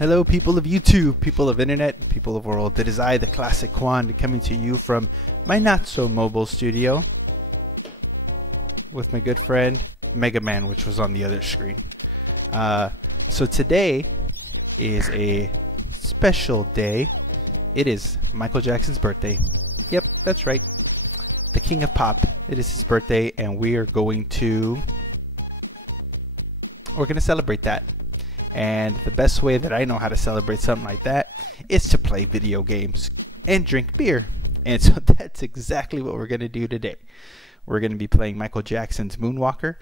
Hello people of YouTube, people of internet, people of world. It is I, the Classic Juan, coming to you from my not so mobile studio with my good friend Mega Man, which was on the other screen. So today is a special day. It is Michael Jackson's birthday. Yep, that's right. The King of Pop. It is his birthday, and we're going to celebrate that. And the best way that I know how to celebrate something like that is to play video games and drink beer. And so that's exactly what we're going to do today. We're going to be playing Michael Jackson's Moonwalker,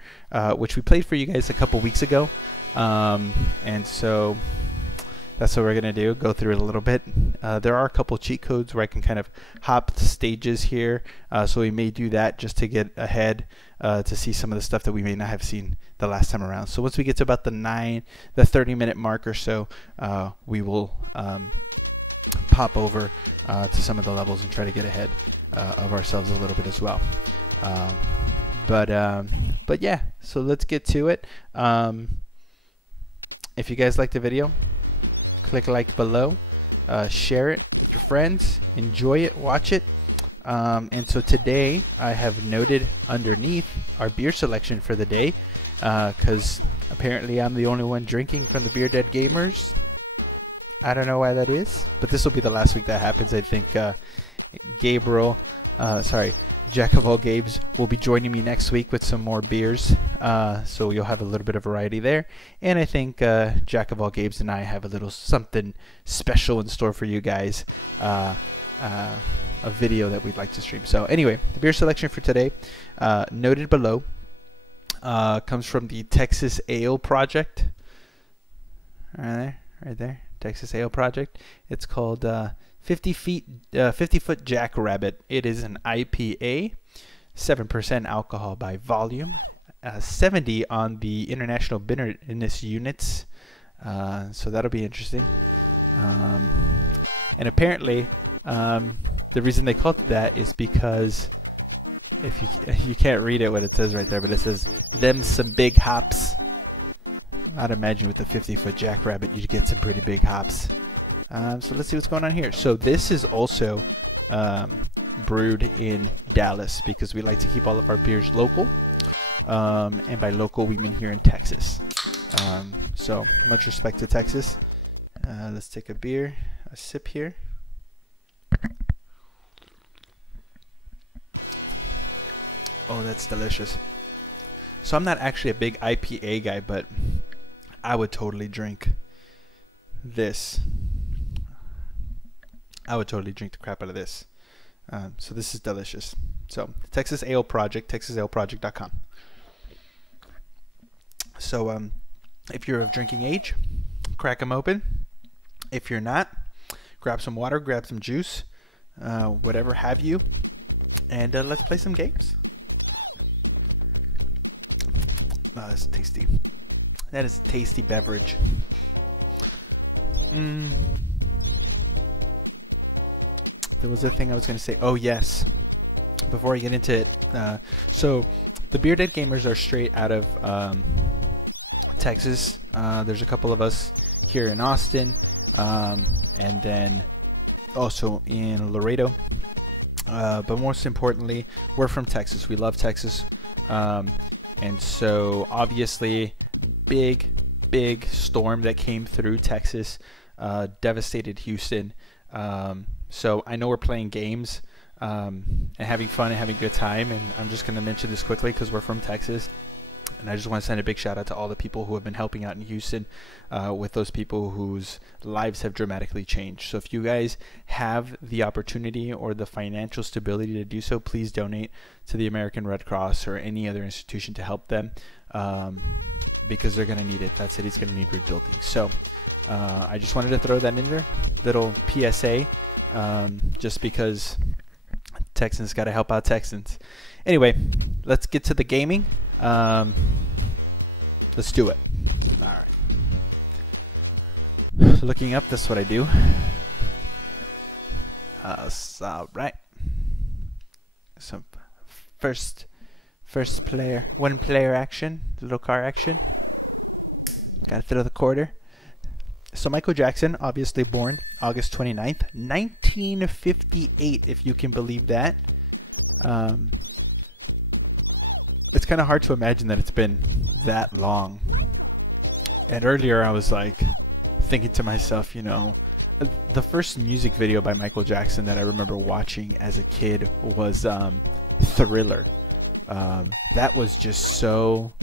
which we played for you guys a couple weeks ago. And so that's what we're going to do, go through it a little bit. There are a couple cheat codes where I can kind of hop the stages here. So we may do that just to get ahead to see some of the stuff that we may not have seen the last time around. So once we get to about the 30-minute mark or so, we will pop over to some of the levels and try to get ahead of ourselves a little bit as well. But yeah, so let's get to it. If you guys liked the video, click like below, share it with your friends, enjoy it, watch it. And so today I have noted underneath our beer selection for the day, because apparently I'm the only one drinking from the BeerDead Gamerz. I don't know why that is, but this will be the last week that happens. I think Jack of all Gabes will be joining me next week with some more beers, so you'll have a little bit of variety there. And I think Jack of all Gabes and I have a little something special in store for you guys, a video that we'd like to stream. So anyway, the beer selection for today, noted below, comes from the Texas Ale Project. Right there, Texas Ale Project. It's called 50-foot JackRabbit. It is an IPA, 7% alcohol by volume, 70 on the International Bitterness Units. So that'll be interesting. And apparently, the reason they called it that is because if you can't read it what it says right there, but it says them some big hops. I'd imagine with the 50-foot JackRabbit you'd get some pretty big hops. So let's see what's going on here. So this is also brewed in Dallas because we like to keep all of our beers local. And by local we mean here in Texas. So much respect to Texas. Let's take a sip here. Oh, that's delicious. So I'm not actually a big IPA guy, but I would totally drink this. I would totally drink the crap out of this. So this is delicious. So Texas Ale Project, texasaleproject.com. So if you're of drinking age, crack them open. If you're not, grab some water, grab some juice, whatever have you, and let's play some games. Oh, that's tasty. That is a tasty beverage. There was a thing I was going to say. Oh, yes. Before I get into it. So, the BeerDead Gamerz are straight out of Texas. There's a couple of us here in Austin. And then also in Laredo. But most importantly, we're from Texas. We love Texas. And so, obviously, big storm that came through Texas devastated Houston. So I know we're playing games and having fun and having a good time, and I'm just going to mention this quickly because we're from Texas, and I just want to send a big shout out to all the people who have been helping out in Houston with those people whose lives have dramatically changed. So if you guys have the opportunity or the financial stability to do so, please donate to the American Red Cross or any other institution to help them, because they're going to need it. That city's going to need rebuilding. So I just wanted to throw that in there, little PSA. Just because Texans got to help out Texans. Anyway, let's get to the gaming. Let's do it. All right. Looking up, that's what I do. All right. So first player, one player action, little car action. Got to throw the quarter. So Michael Jackson, obviously born August 29th, 1958, if you can believe that. It's kind of hard to imagine that it's been that long. And earlier I was like thinking to myself, you know, the first music video by Michael Jackson that I remember watching as a kid was Thriller. That was just so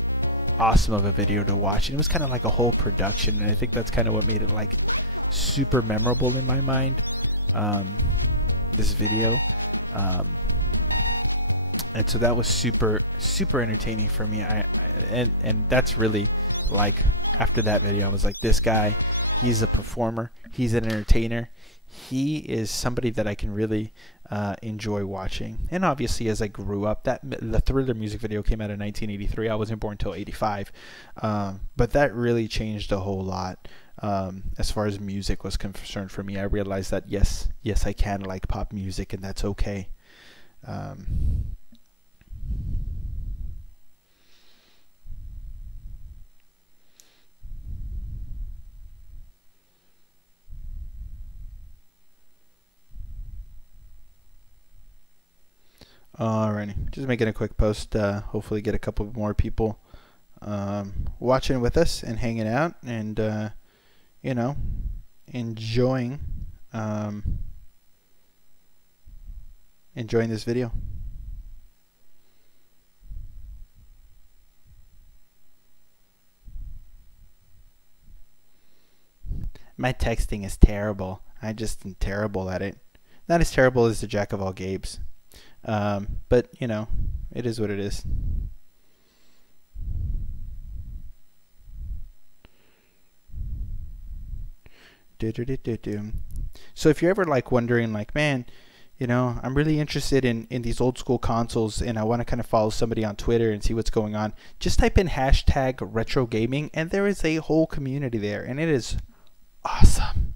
awesome of a video to watch, and it was kind of like a whole production, and I think that's kind of what made it like super memorable in my mind, this video. And so that was super entertaining for me. And that's really like, after that video I was like, this guy, he's a performer, he's an entertainer, he is somebody that I can really enjoy watching. And obviously as I grew up, the Thriller music video came out in 1983. I wasn't born until 85, but that really changed a whole lot as far as music was concerned for me. I realized that yes I can like pop music, and that's okay. Alrighty, just making a quick post, hopefully get a couple more people watching with us and hanging out, and you know, enjoying this video. My texting is terrible. I just am terrible at it. Not as terrible as the Jack of all Gabes. But you know, it is what it is. So if you're ever like wondering, like, man, you know, I'm really interested in these old school consoles, and I want to kind of follow somebody on Twitter and see what's going on, just type in hashtag retro gaming, and there is a whole community there, and it is awesome.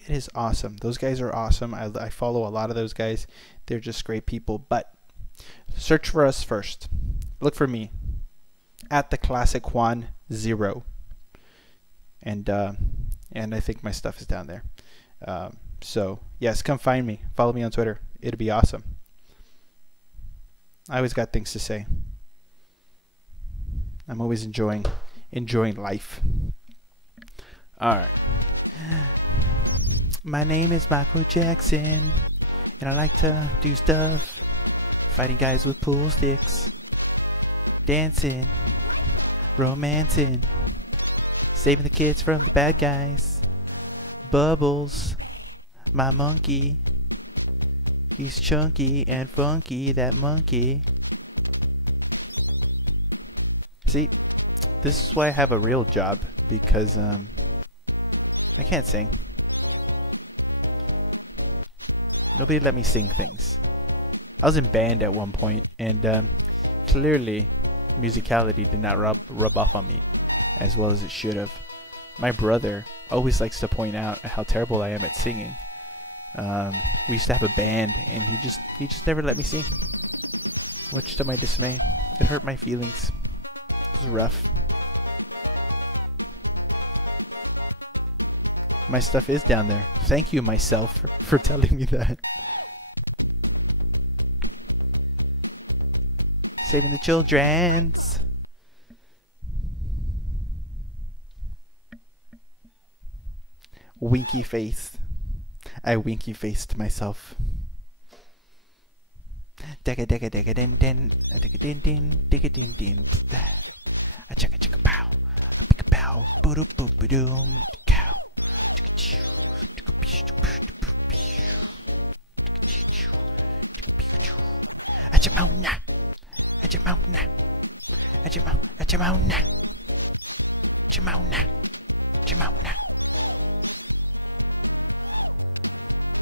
It is awesome. Those guys are awesome. I follow a lot of those guys. They're just great people. But search for us first. Look for me at TheClassicJuan 0, and I think my stuff is down there. So yes, come find me. Follow me on Twitter. It'll be awesome. I always got things to say. I'm always enjoying life. All right. My name is Michael Jackson, and I like to do stuff, fighting guys with pool sticks, dancing, romancing, saving the kids from the bad guys. Bubbles, my monkey, he's chunky and funky, that monkey. See, this is why I have a real job, because I can't sing. Nobody let me sing things. I was in band at one point, and clearly musicality did not rub off on me as well as it should have. My brother always likes to point out how terrible I am at singing. We used to have a band, and he just never let me sing, much to my dismay. It hurt my feelings. It was rough. My stuff is down there. Thank you, myself, for telling me that. Saving the children's. Winky face. I winky faced myself. Digga digga digga din din. Digga din din. Digga din din. A chicka chicka pow. A picka pow. Boo boo boo doom. Cow.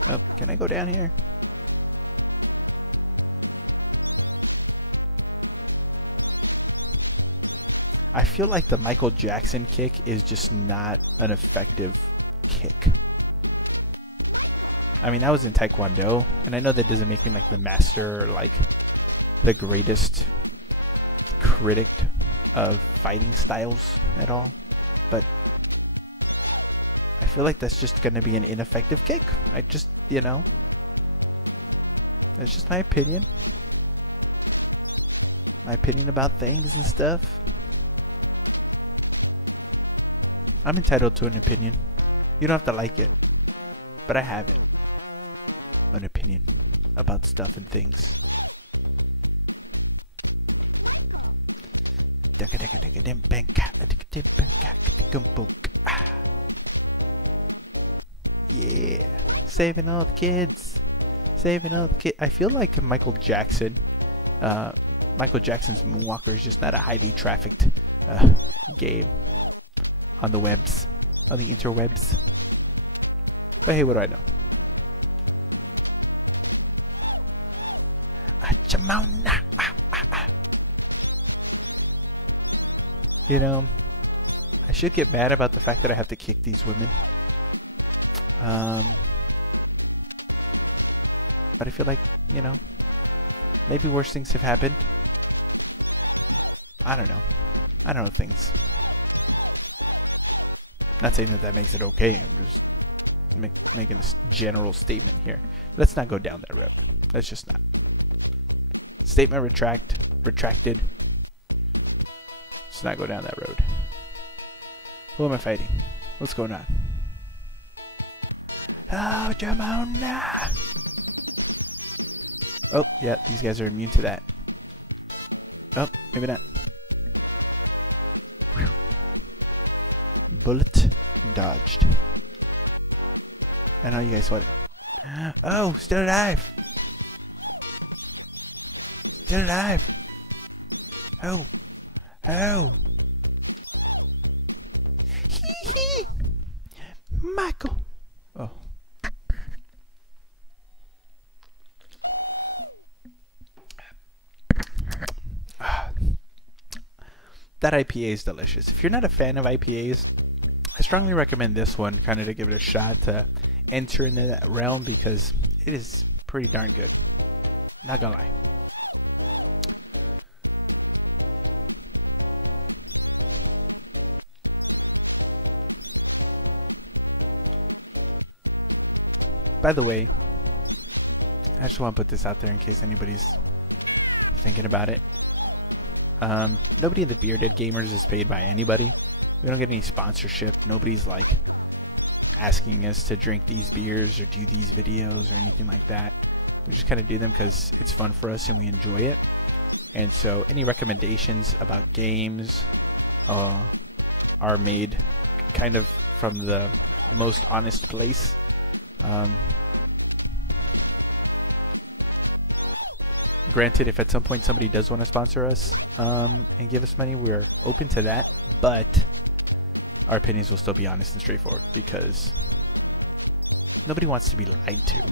Oh, can I go down here? I feel like the Michael Jackson kick is just not an effective kick. I mean, I was in Taekwondo, and I know that doesn't make me like the master or like the greatest critic of fighting styles at all, but feel like that's just gonna be an ineffective kick. I just, you know, that's just my opinion. My opinion about things and stuff. I'm entitled to an opinion. You don't have to like it, but I have it. An opinion about stuff and things. Yeah, saving all the kids. Saving all the kids. I feel like Michael Jackson's Moonwalker is just not a highly trafficked game on the webs, on the interwebs. But hey, what do I know? You know, I should get mad about the fact that I have to kick these women. But I feel like, you know, maybe worse things have happened. I don't know. I don't know things. Not saying that that makes it okay. I'm just making a general statement here. Let's not go down that road. Let's just not. Statement retracted. Let's not go down that road. Who am I fighting? What's going on? Oh, Jamona! Oh, yeah, these guys are immune to that. Oh, maybe not. Whew. Bullet dodged. I know you guys want it. Oh, still alive! Still alive! Oh! Oh! Hee hee! Michael! Oh. That IPA is delicious. If you're not a fan of IPAs, I strongly recommend this one kind of to give it a shot to enter into that realm because it is pretty darn good. Not gonna lie. By the way, I just want to put this out there in case anybody's thinking about it. Nobody in the BeerDead Gamerz is paid by anybody. We don't get any sponsorship. Nobody's like asking us to drink these beers or do these videos or anything like that. We just kind of do them because it's fun for us and we enjoy it. And so any recommendations about games are made kind of from the most honest place. Granted, if at some point somebody does want to sponsor us and give us money, we're open to that, but our opinions will still be honest and straightforward because nobody wants to be lied to.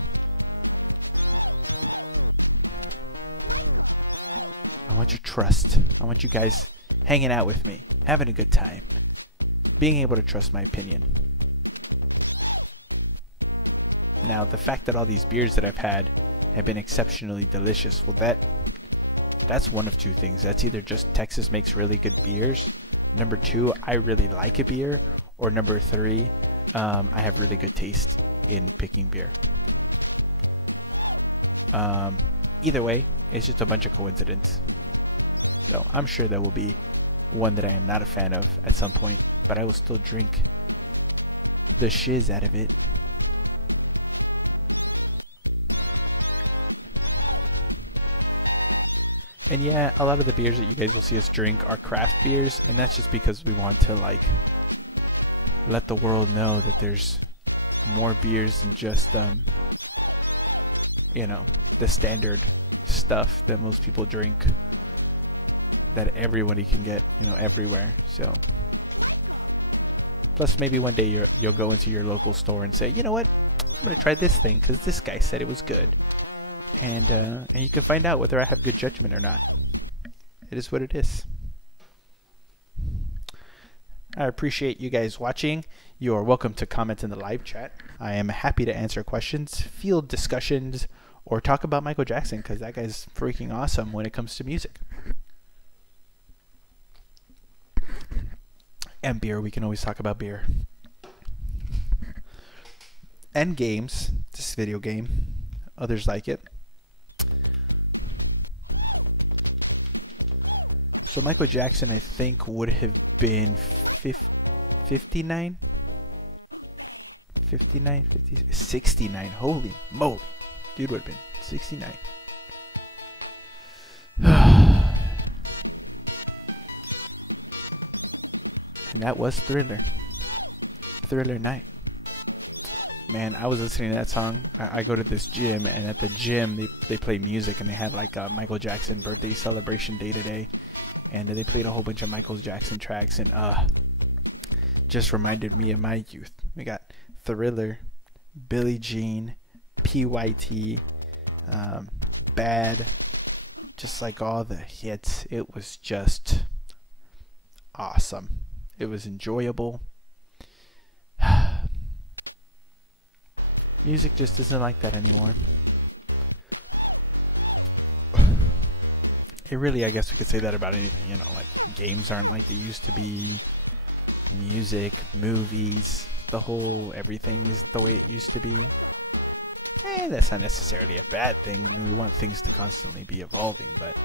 I want your trust. I want you guys hanging out with me, having a good time, being able to trust my opinion. Now, the fact that all these beers that I've had have been exceptionally delicious, well, that's one of two things. That's either just Texas makes really good beers, number two, I really like a beer, or number three, I have really good taste in picking beer. Either way, it's just a bunch of coincidence. So I'm sure there will be one that I am not a fan of at some point, but I will still drink the shiz out of it. And yeah, a lot of the beers that you guys will see us drink are craft beers, and that's just because we want to like let the world know that there's more beers than just you know, the standard stuff that most people drink that everybody can get, you know, everywhere. So plus maybe one day you'll go into your local store and say, you know what, I'm gonna try this thing because this guy said it was good. And you can find out whether I have good judgment or not. It is what it is. I appreciate you guys watching. You are welcome to comment in the live chat. I am happy to answer questions, field discussions, or talk about Michael Jackson because that guy's freaking awesome when it comes to music. And beer, we can always talk about beer. and games. This video game. Others like it. So Michael Jackson, I think, would have been 59? 59, 50, 69. Holy moly. Dude would have been 69. And that was Thriller. Thriller Night. Man, I was listening to that song. I go to this gym, and at the gym they play music, and they had like a Michael Jackson birthday celebration day today, and they played a whole bunch of Michael Jackson tracks, and just reminded me of my youth. We got Thriller, Billie Jean, PYT, Bad, just like all the hits. It was just awesome. It was enjoyable. Music just isn't like that anymore. It really, I guess we could say that about anything, you know, like games aren't like they used to be. Music, movies, the whole everything is the way it used to be. That's not necessarily a bad thing. I mean, we want things to constantly be evolving, but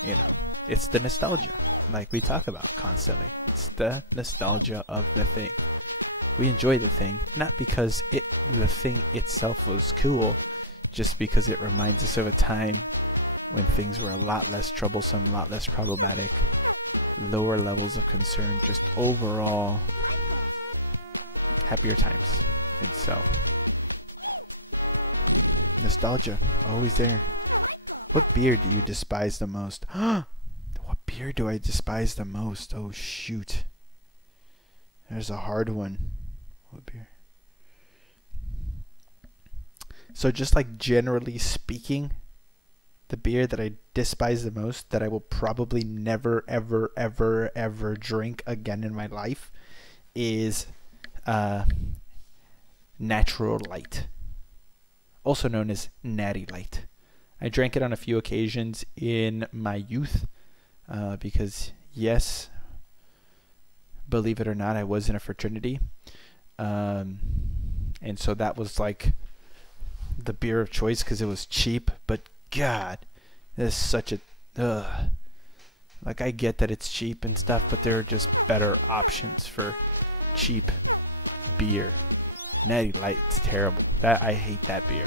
you know, it's the nostalgia, like we talk about constantly. It's the nostalgia of the thing. We enjoy the thing, not because the thing itself was cool, just because it reminds us of a time when things were a lot less troublesome, a lot less problematic, lower levels of concern, just overall happier times. And so, nostalgia, always there. What beer do you despise the most? What beer do I despise the most? Oh shoot. There's a hard one. What beer? So just like generally speaking, the beer that I despise the most, that I will probably never, ever, ever, ever drink again in my life, is Natural Light, also known as Natty Light. I drank it on a few occasions in my youth because, yes, believe it or not, I was in a fraternity. And so that was like the beer of choice because it was cheap, but God, this is such a like, I get that it's cheap and stuff, but there are just better options for cheap beer. Natty Light, it's terrible. That, I hate that beer.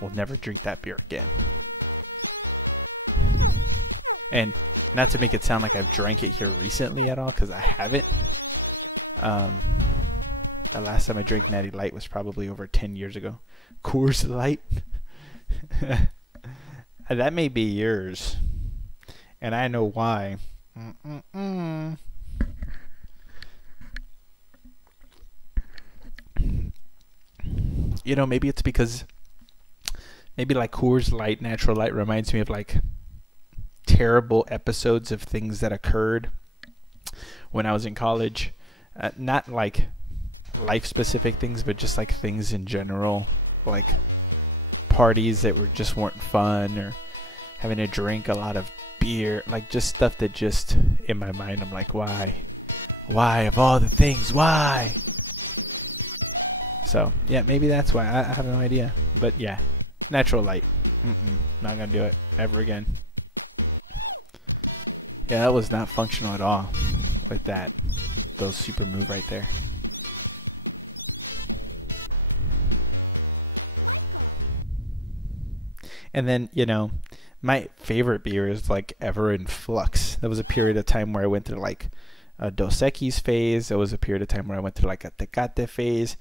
We'll never drink that beer again. And not to make it sound like I've drank it here recently at all, because I haven't. The last time I drank Natty Light was probably over 10 years ago. Coors Light. That may be yours, and I know why. You know, maybe it's because maybe like Coors Light, Natural Light reminds me of like terrible episodes of things that occurred when I was in college. Not like life-specific things, but just like things in general, like parties that weren't fun, or having to drink a lot of beer, like just stuff that just in my mind I'm like, why of all the things, why? So yeah, maybe that's why. I have no idea, but yeah, Natural Light, not gonna do it ever again. Yeah, that was not functional at all with those super move right there. And then, you know, my favorite beer is like Ever in Flux. That was a period of time where I went through like a Dos Equis phase. There was a period of time where I went through like a Tecate phase.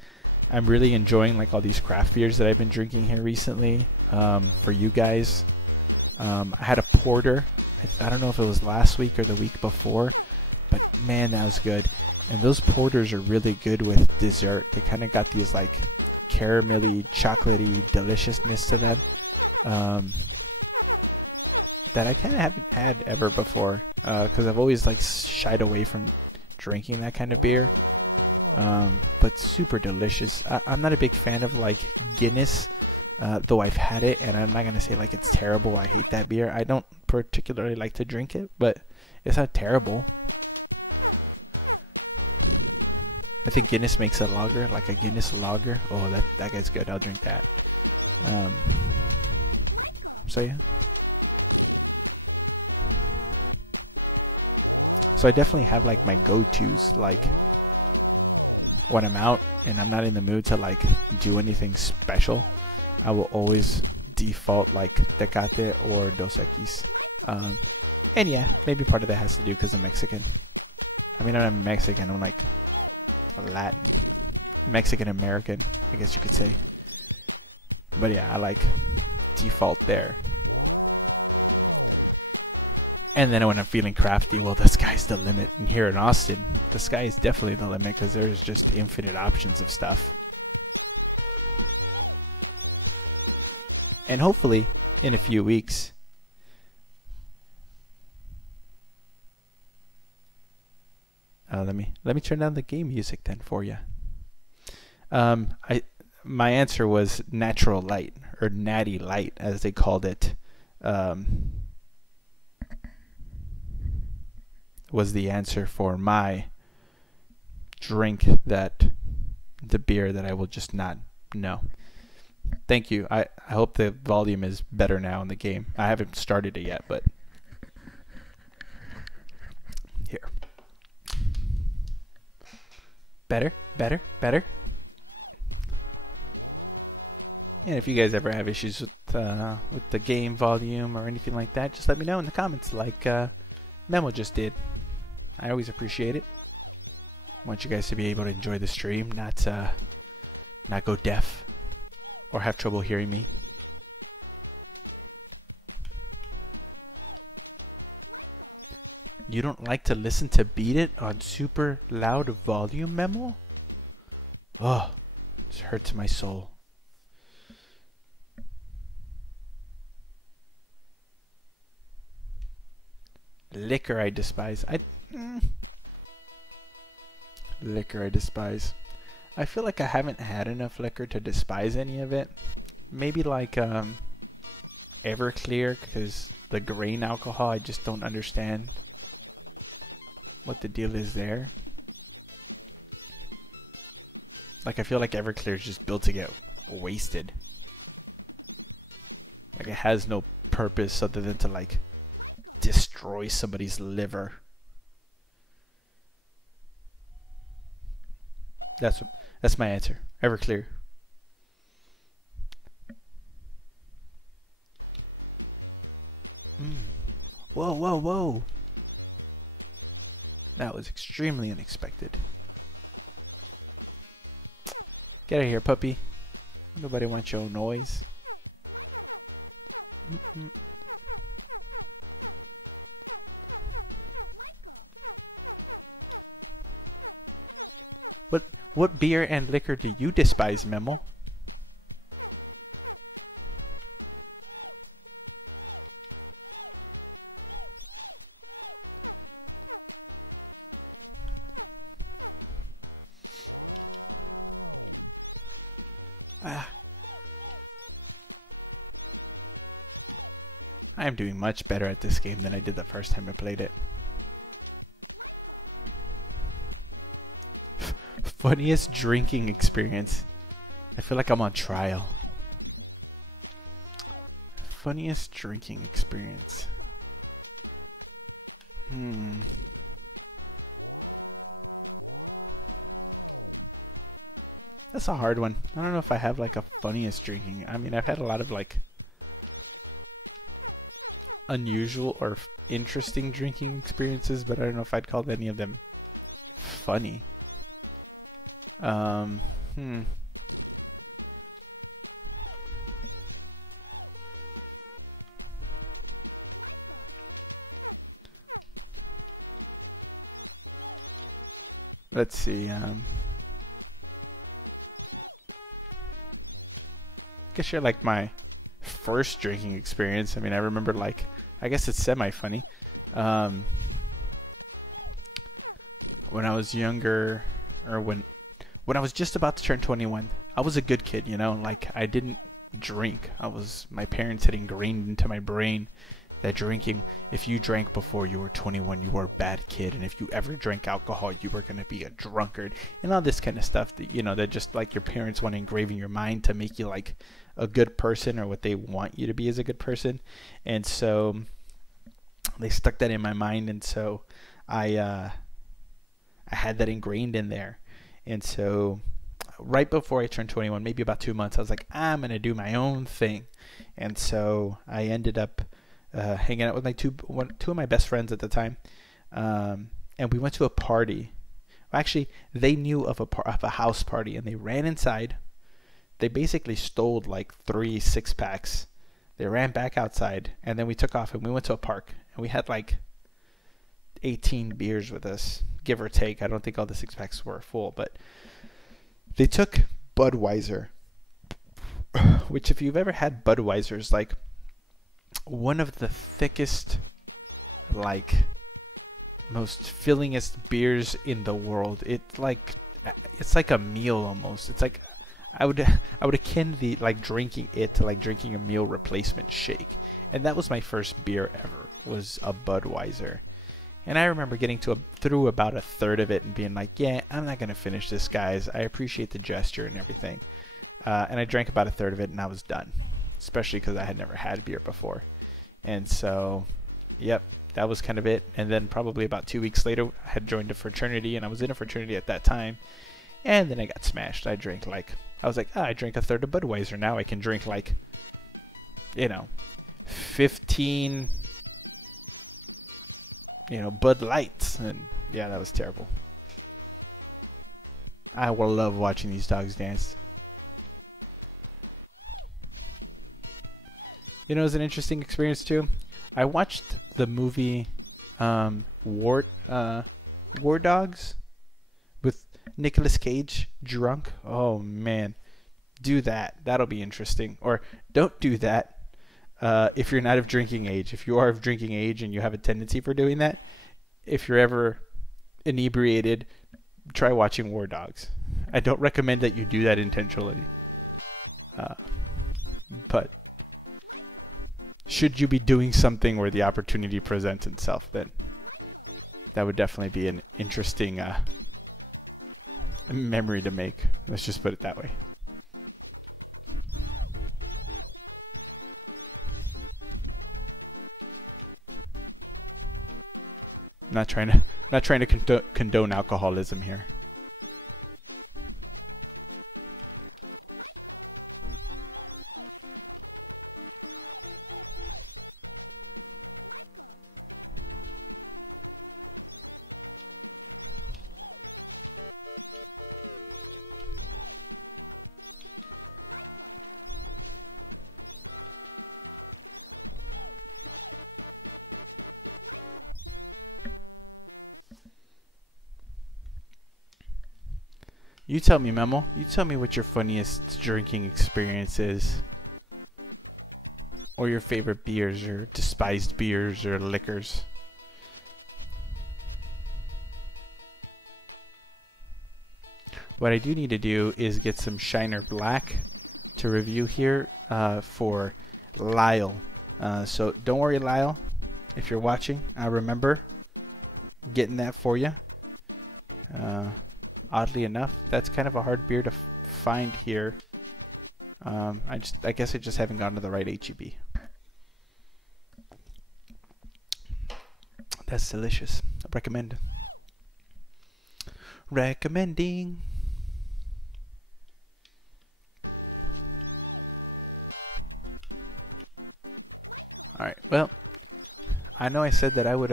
I'm really enjoying like all these craft beers that I've been drinking here recently for you guys. I had a porter. I don't know if it was last week or the week before, but man, that was good. And those porters are really good with dessert. They kind of got these like caramelly, chocolatey deliciousness to them. That I kind of haven't had ever before, because I've always like shied away from drinking that kind of beer, but super delicious. I'm not a big fan of like Guinness, though I've had it, and I'm not gonna say like it's terrible. I hate that beer. I don't particularly like to drink it, but it's not terrible. I think Guinness makes a lager, like a Guinness lager. Oh, that guy's good. I'll drink that. So yeah. So I definitely have like my go-tos, like when I'm out and I'm not in the mood to like do anything special, I will always default like Tecate or Dos Equis. And yeah, maybe part of that has to do because I'm Mexican. I mean, I'm Mexican, I'm like Latin, Mexican American, I guess you could say. But yeah, I like default there. And then when I'm feeling crafty, well, the sky's the limit. And here in Austin, the sky is definitely the limit because there's just infinite options of stuff. And hopefully, in a few weeks, let me turn down the game music then for you. My answer was natural light, or natty light as they called it. Was the answer for my drink, that the beer that I will just not know. Thank you. I hope the volume is better now in the game. I haven't started it yet, but here. Better. And if you guys ever have issues with the game volume or anything like that, just let me know in the comments, like Memo just did. I always appreciate it. I want you guys to be able to enjoy the stream, not go deaf or have trouble hearing me. You don't like to listen to Beat It on super loud volume, Memo? Oh, it hurts my soul. Liquor I despise. Liquor I despise. I feel like I haven't had enough liquor to despise any of it. Maybe like Everclear, because the grain alcohol, I just don't understand what the deal is there. Like, I feel like Everclear is just built to get wasted. Like, it has no purpose other than to like destroy somebody's liver. That's my answer. Everclear. Whoa. That was extremely unexpected. Get out of here, puppy. Nobody wants your noise. What beer and liquor do you despise, Memo? I am doing much better at this game than I did the first time I played it. Funniest drinking experience. I feel like I'm on trial. Funniest drinking experience. That's a hard one. I don't know if I have like a funniest drinking. I mean, I've had a lot of like unusual or interesting drinking experiences, but I don't know if I'd call any of them funny. Let's see. Guess you're like my first drinking experience. I mean, I remember like, I guess it's semi-funny. When I was younger, or when I was just about to turn 21, I was a good kid, you know, like I didn't drink. My parents had ingrained into my brain that drinking, if you drank before you were 21, you were a bad kid, and if you ever drank alcohol, you were going to be a drunkard, and all this kind of stuff that, you know, that just like your parents want to engrave in your mind to make you like a good person, or what they want you to be as a good person. And so they stuck that in my mind, and so I had that ingrained in there. And so right before I turned 21, maybe about 2 months, I was like, I'm going to do my own thing. And so I ended up hanging out with my two of my best friends at the time, and we went to a party. Actually, they knew of a house party, and they ran inside. They basically stole like 3 6-packs. They ran back outside, and then we took off and we went to a park, and we had like 18 beers with us, give or take. I don't think all the 6-packs were full, but they took Budweiser, which, if you've ever had Budweiser, is like one of the thickest, like most fillingest beers in the world. It's like a meal almost. It's like I would akin the like drinking it to like drinking a meal replacement shake. And that was my first beer ever, was a Budweiser. And I remember getting through about a third of it and being like, yeah, I'm not gonna finish this, guys. I appreciate the gesture and everything. And I drank about a third of it and I was done, especially because I had never had beer before. And so, yep, that was kind of it. And then probably about 2 weeks later, I had joined a fraternity, and I was in a fraternity at that time. And then I got smashed. I drank I drank a third of Budweiser. Now I can drink 15, Bud Lights. And yeah, that was terrible. I will love watching these dogs dance. It was an interesting experience too. I watched the movie War Dogs with Nicolas Cage drunk. Oh man, do that. That'll be interesting. Or don't do that if you're not of drinking age. If you are of drinking age and you have a tendency for doing that, if you're ever inebriated, try watching War Dogs. I don't recommend that you do that intentionally. But should you be doing something where the opportunity presents itself, then that would definitely be an interesting memory to make. Let's just put it that way. Not trying to condone alcoholism here. You tell me, Memo. You tell me what your funniest drinking experience is. Or your favorite beers, or despised beers, or liquors. What I do need to do is get some Shiner Black to review here for Lyle. So don't worry, Lyle. If you're watching, I remember getting that for you. Oddly enough, that's kind of a hard beer to find here. I guess I just haven't gone to the right HEB. That's delicious. I recommend. Recommending. Alright, well, I know I said that I would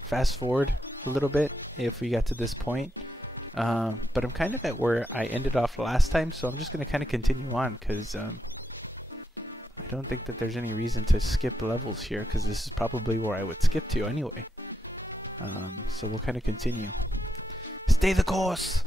fast forward a little bit if we got to this point. But I'm kind of at where I ended off last time, so I'm just going to kind of continue on, because I don't think that there's any reason to skip levels here, because this is probably where I would skip to anyway. So we'll kind of continue. Stay the course!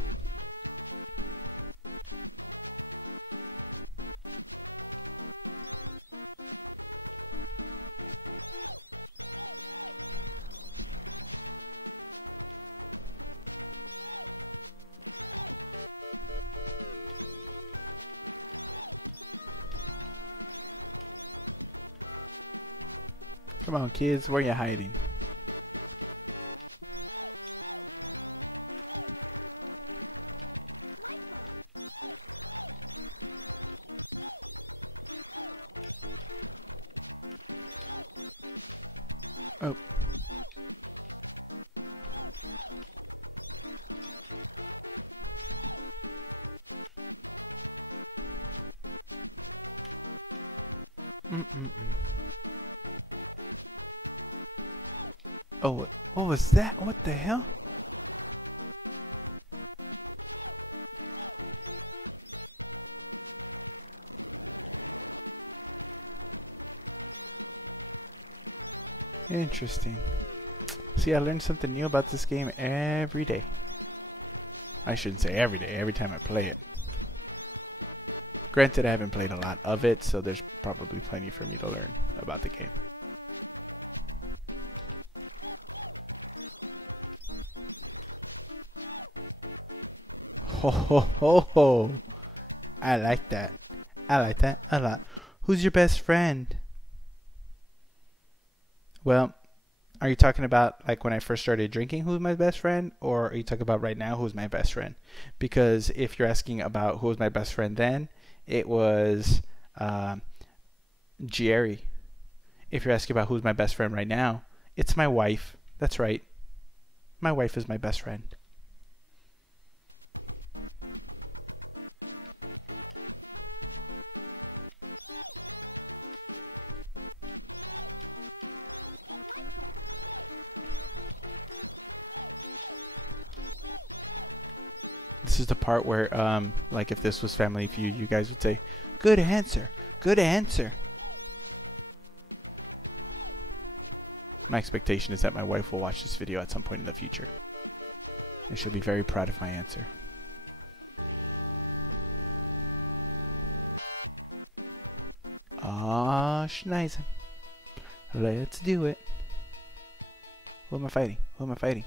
Come on, kids. Where are you hiding? Oh. Oh, what was that? What the hell? Interesting. See, I learn something new about this game every day. I shouldn't say every day, every time I play it. Granted, I haven't played a lot of it, so there's probably plenty for me to learn about the game. Ho ho ho ho! I like that. I like that a lot. Who's your best friend? Well, are you talking about like when I first started drinking, who's my best friend? Or are you talking about right now, who's my best friend? Because if you're asking about who was my best friend then, it was Jerry. If you're asking about who's my best friend right now, it's my wife. That's right. My wife is my best friend. This is the part where, like if this was Family Feud, you guys would say, "Good answer, good answer." My expectation is that my wife will watch this video at some point in the future, and she'll be very proud of my answer. Ah, schneisen. Let's do it. Who am I fighting? Who am I fighting?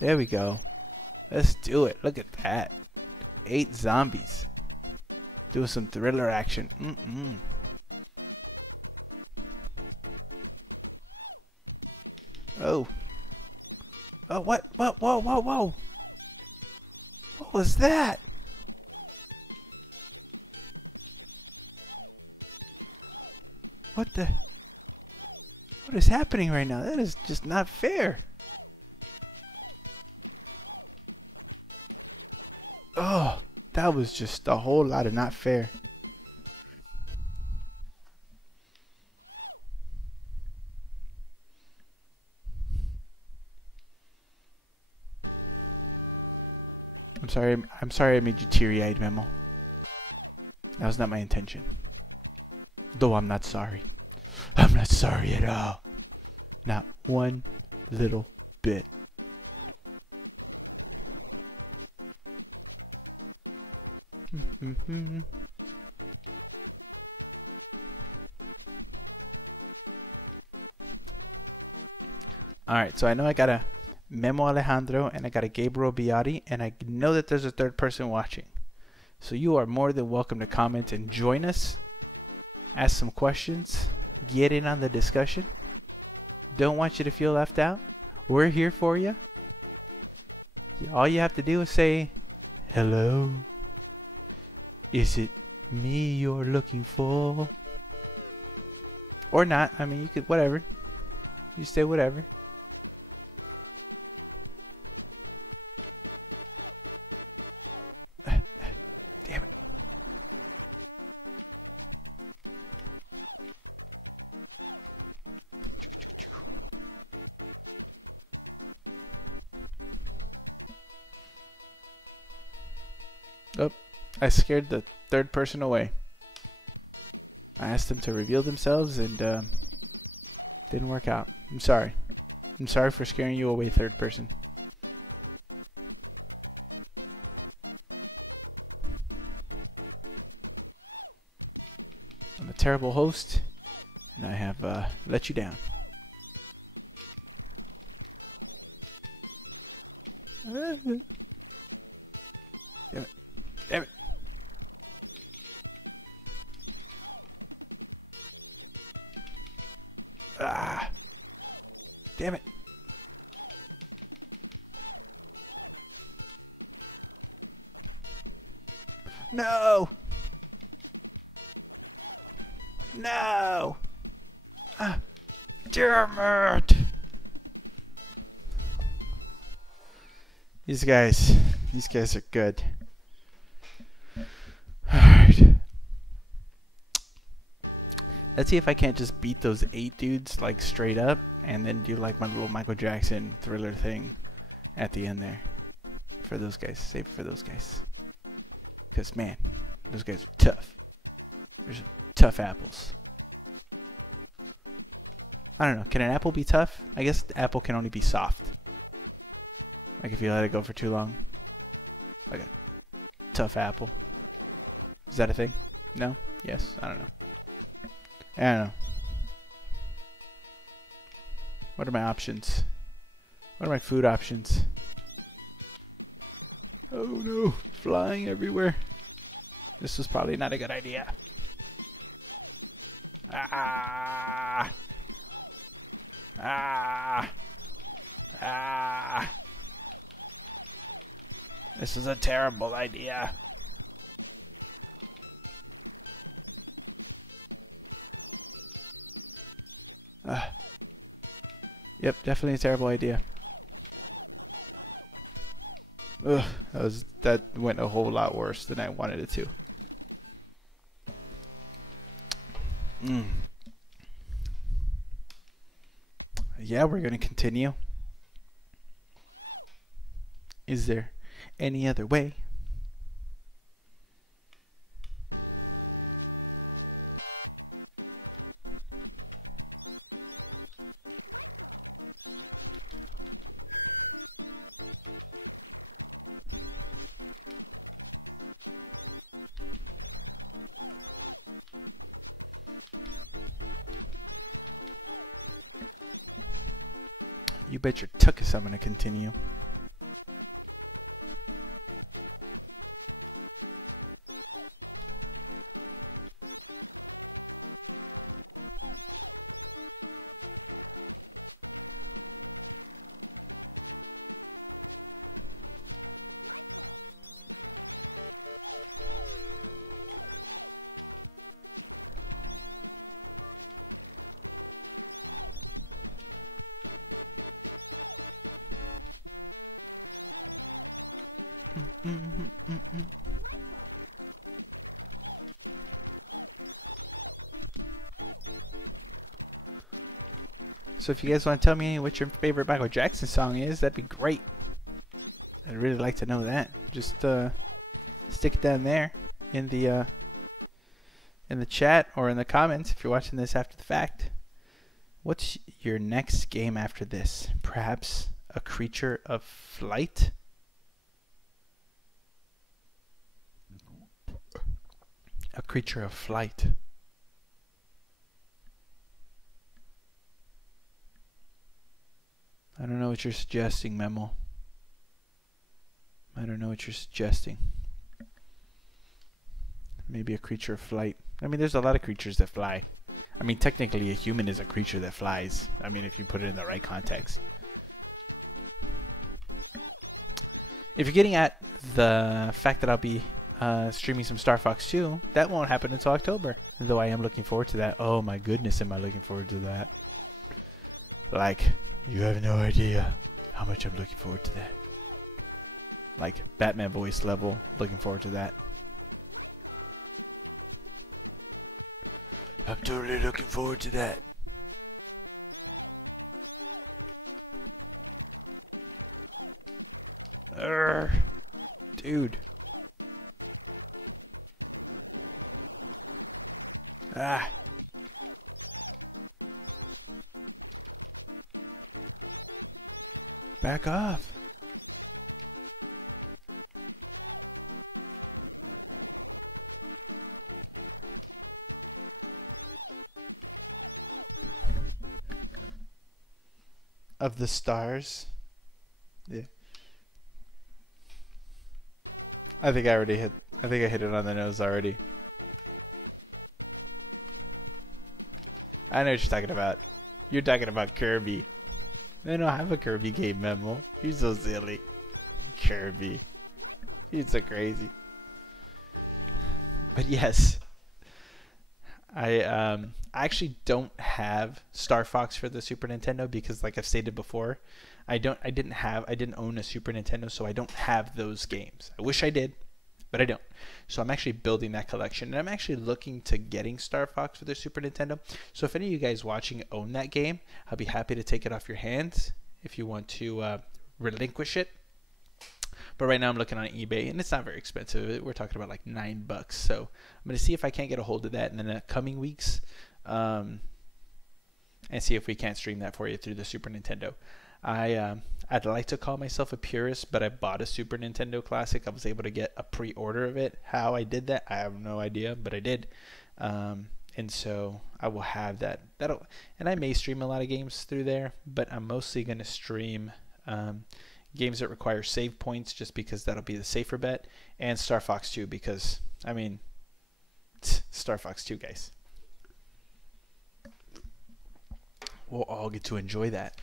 There we go. Let's do it. Look at that. 8 zombies. Doing some thriller action. Oh. Oh, what? What? Whoa, whoa, whoa. What was that? What the? What is happening right now? That is just not fair. Oh, that was just a whole lot of not fair. I'm sorry I made you teary-eyed, Memo. That was not my intention. Though I'm not sorry. I'm not sorry at all. Not one little bit. Alright, so I know I got a Memo Alejandro and I got a Gabriel Biati, and I know that there's a third person watching. So you are more than welcome to comment and join us. Ask some questions. Get in on the discussion. Don't want you to feel left out. We're here for you. All you have to do is say, "Hello. Is it me you're looking for?" Or not. I mean, you could, whatever. You say whatever. Damn it. Oh, I scared the third person away. I asked them to reveal themselves and didn't work out. I'm sorry. I'm sorry for scaring you away, third person. I'm a terrible host, and I have let you down. Damn it. Damn it. No! No! Ah, damn it! These guys are good. Alright. Let's see if I can't just beat those 8 dudes like straight up and then do like my little Michael Jackson Thriller thing at the end there. For those guys. Save it for those guys. Because man, those guys are tough. They're some tough apples. I don't know. Can an apple be tough? I guess the apple can only be soft. Like if you let it go for too long. Like a tough apple. Is that a thing? No? Yes? I don't know. I don't know. What are my options? What are my food options? Oh no! Flying everywhere. This was probably not a good idea. Ah! Ah! Ah! This is a terrible idea. Yep, definitely a terrible idea. Ugh, that went a whole lot worse than I wanted it to. Yeah, we're gonna continue. Is there any other way? You bet your tuckus I'm gonna continue. So if you guys want to tell me what your favorite Michael Jackson song is, that'd be great. I'd really like to know that. Just stick it down there in the chat or in the comments if you're watching this after the fact. What's your next game after this? Perhaps a Creature of Flight? A Creature of Flight. I don't know what you're suggesting, Memo. I don't know what you're suggesting. Maybe a creature of flight. I mean, there's a lot of creatures that fly. I mean, technically a human is a creature that flies. I mean, if you put it in the right context. If you're getting at the fact that I'll be streaming some Star Fox 2, that won't happen until October. Though I am looking forward to that. Oh my goodness, am I looking forward to that. Like, you have no idea how much I'm looking forward to that. Like, Batman voice level, looking forward to that. I'm totally looking forward to that. Dude. Ah. Back off. Of the stars. Yeah. I think I hit it on the nose already. I know what you're talking about. You're talking about Kirby. I don't have a Kirby game, Memo. You're so silly. Kirby. He's so crazy. But yes, I actually don't have Star Fox for the Super Nintendo because, like I've stated before, I didn't own a Super Nintendo, so I don't have those games. I wish I did, but I don't. So I'm actually building that collection, and I'm actually looking to getting Star Fox for the Super Nintendo. So if any of you guys watching own that game, I'll be happy to take it off your hands if you want to relinquish it. But right now I'm looking on eBay, and it's not very expensive. We're talking about like $9. So I'm going to see if I can't get a hold of that in the coming weeks, and see if we can't stream that for you through the Super Nintendo. I'd like to call myself a purist, but I bought a Super Nintendo Classic. I was able to get a pre-order of it. How I did that, I have no idea, but I did. And so I will have that. And I may stream a lot of games through there, but I'm mostly going to stream games that require save points, just because that'll be the safer bet, and Star Fox 2, because I mean, Star Fox 2, guys. We'll all get to enjoy that.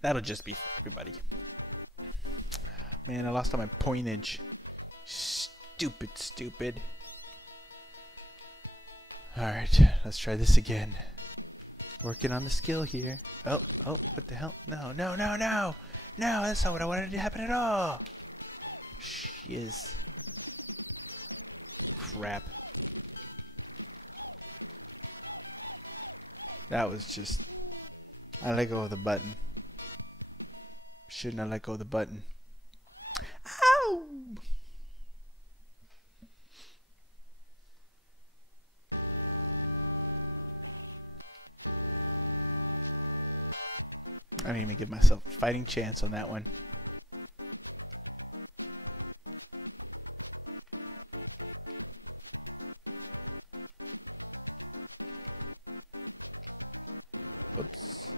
That'll just be for everybody. Man, I lost all my pointage. Stupid. Alright, let's try this again. Working on the skill here. Oh, what the hell? No, that's not what I wanted to happen at all. Shiz. Crap. That was just... I let go of the button. Shouldn't have let go of the button. Ow! I didn't even give myself a fighting chance on that one. Whoops.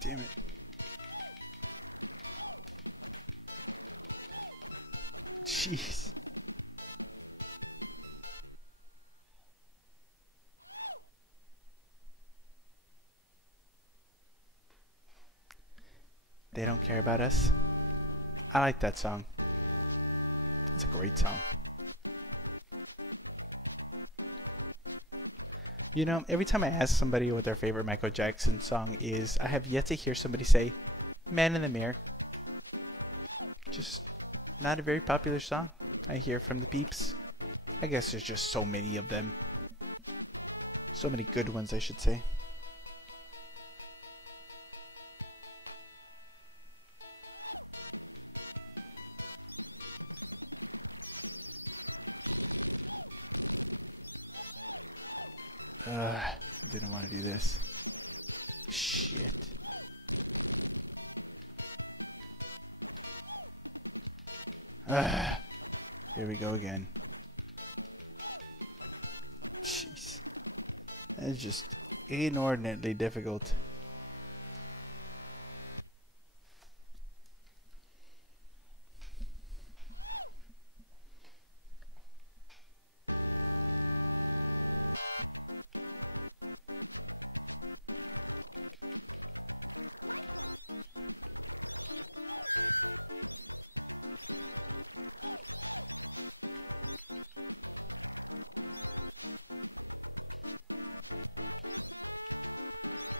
Damn it. Jeez. They don't care about us. I like that song. It's a great song. You know, every time I ask somebody what their favorite Michael Jackson song is, I have yet to hear somebody say, Man in the Mirror. Just not a very popular song I hear from the peeps. I guess there's just so many of them. So many good ones, I should say. Didn't want to do this. Shit. Here we go again. Jeez. That's just inordinately difficult.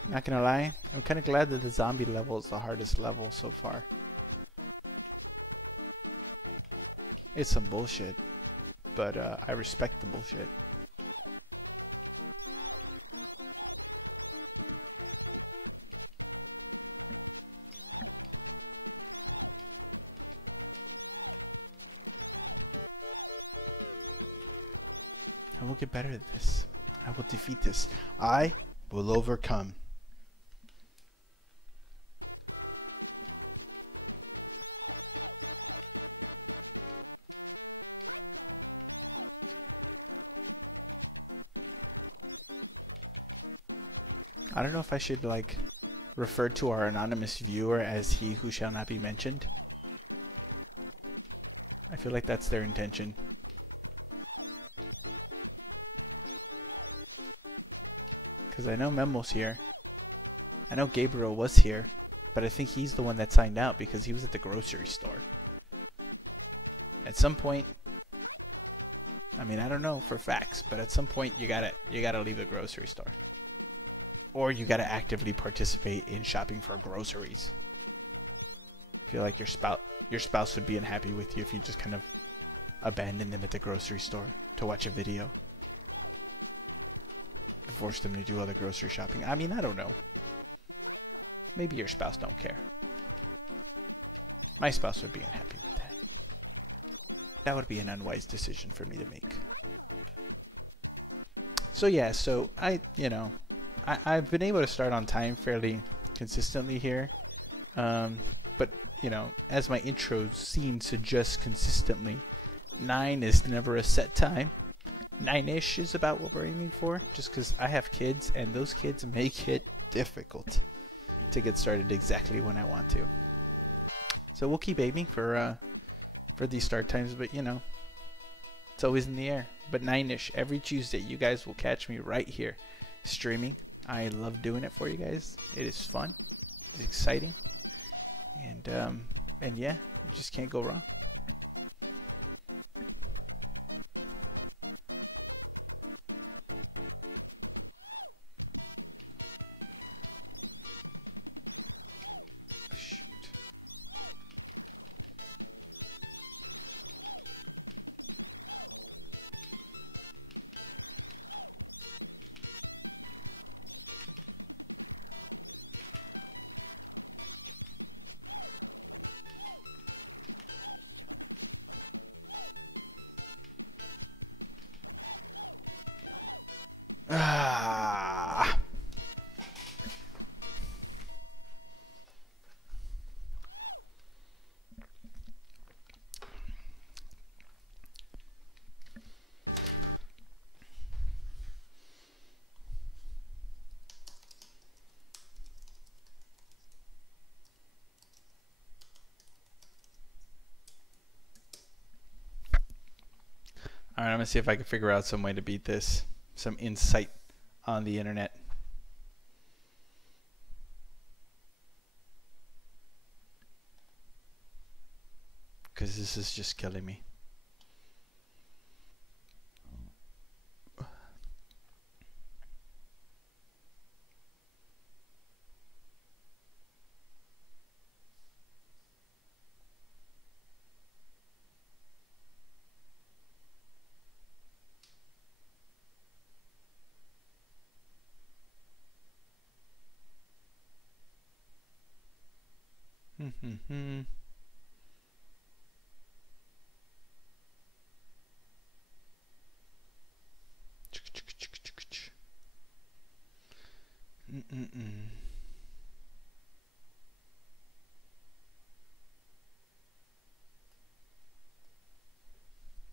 Not gonna lie, I'm kind of glad that the zombie level is the hardest level so far. It's some bullshit, but I respect the bullshit. will get better at this. I will defeat this. I will overcome. I don't know if I should like refer to our anonymous viewer as he who shall not be mentioned. I feel like that's their intention. Because I know Memo's here. I know Gabriel was here. But I think he's the one that signed out because he was at the grocery store. At some point, I mean, I don't know for facts, but at some point you gotta leave the grocery store. Or you gotta actively participate in shopping for groceries. I feel like your spouse would be unhappy with you if you just kind of abandon them at the grocery store to watch a video. Force them to do other grocery shopping. I mean, I don't know. Maybe your spouse don't care. My spouse would be unhappy with that. That would be an unwise decision for me to make. So yeah, so I've been able to start on time fairly consistently here. But, you know, as my intro scene suggests consistently, 9 is never a set time. 9-ish is about what we're aiming for, just because I have kids, and those kids make it difficult to get started exactly when I want to. So we'll keep aiming for these start times, but, you know, it's always in the air. But 9-ish, every Tuesday, you guys will catch me right here, streaming. I love doing it for you guys. It is fun. It's exciting. And yeah, you just can't go wrong. Alright, I'm going to see if I can figure out some way to beat this. Some insight on the internet. Because this is just killing me.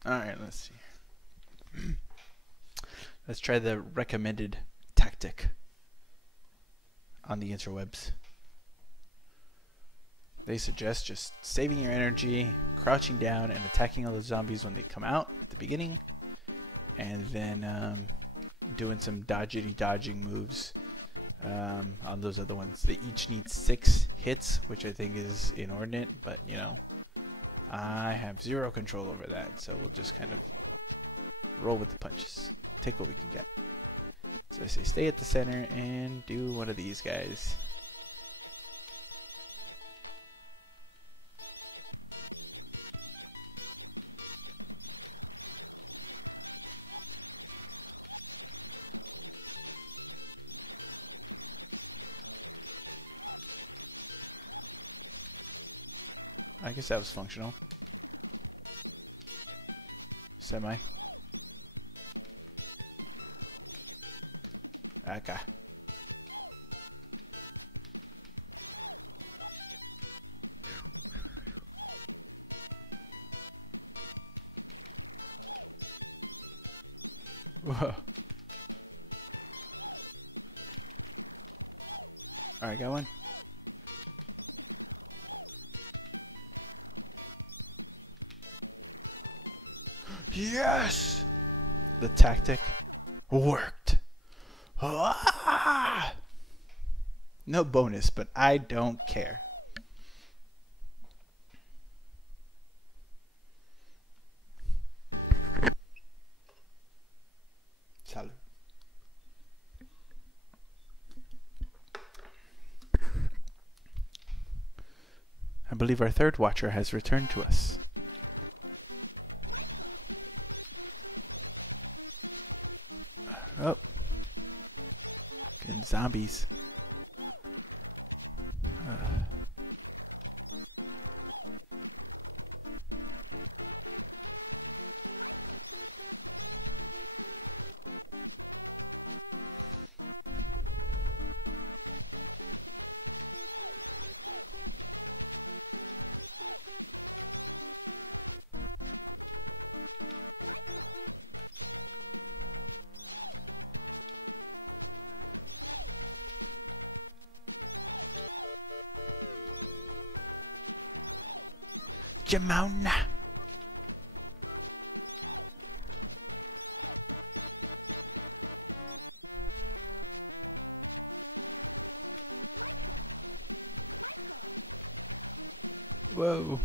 Alright, let's see. Let's try the recommended tactic on the interwebs. They suggest just saving your energy, crouching down, and attacking all the zombies when they come out at the beginning, and then doing some dodging moves on those other ones. They each need 6 hits, which I think is inordinate, but you know, I have 0 control over that, so we'll just kind of roll with the punches, take what we can get. So I say stay at the center and do one of these guys. I guess that was functional. Semi. Okay. Whoa. Alright, got one. Yes! The tactic worked. Ah! No bonus, but I don't care. Salud. I believe our third watcher has returned to us. Oh. Getting zombies. Jamona. Whoa.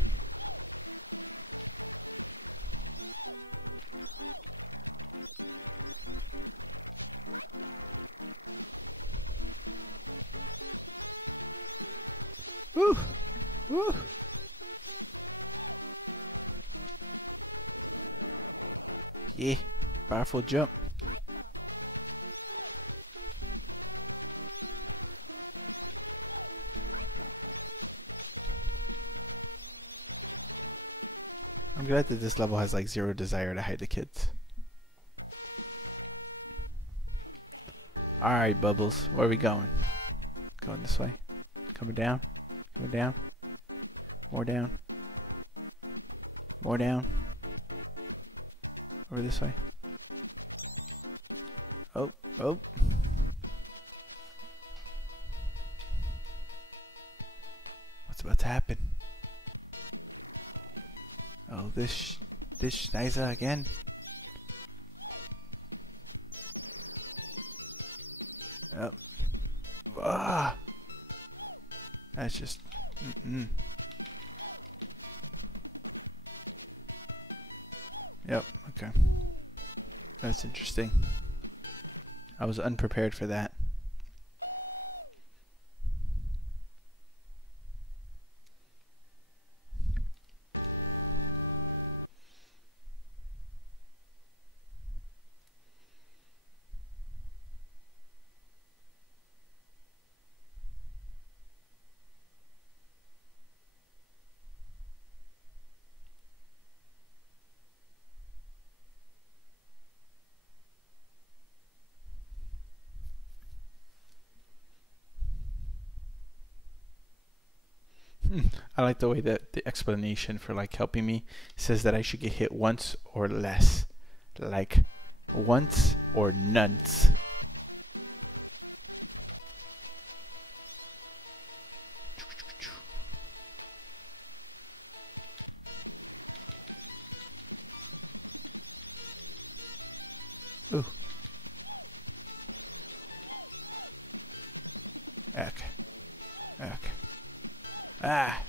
Woo. Woo. Yeah, powerful jump. I'm glad that this level has like zero desire to hide the kids. Alright, Bubbles, where are we going? Going this way. Coming down. Coming down. More down. More down. Over this way. Oh, oh. What's about to happen? Oh, this Schneise again. Oh. Ah. That's just. Yep, okay. That's interesting. I was unprepared for that. I like the way that the explanation for like helping me says that I should get hit once or less. Like once or nonce. Ooh. Okay. Okay. Ah.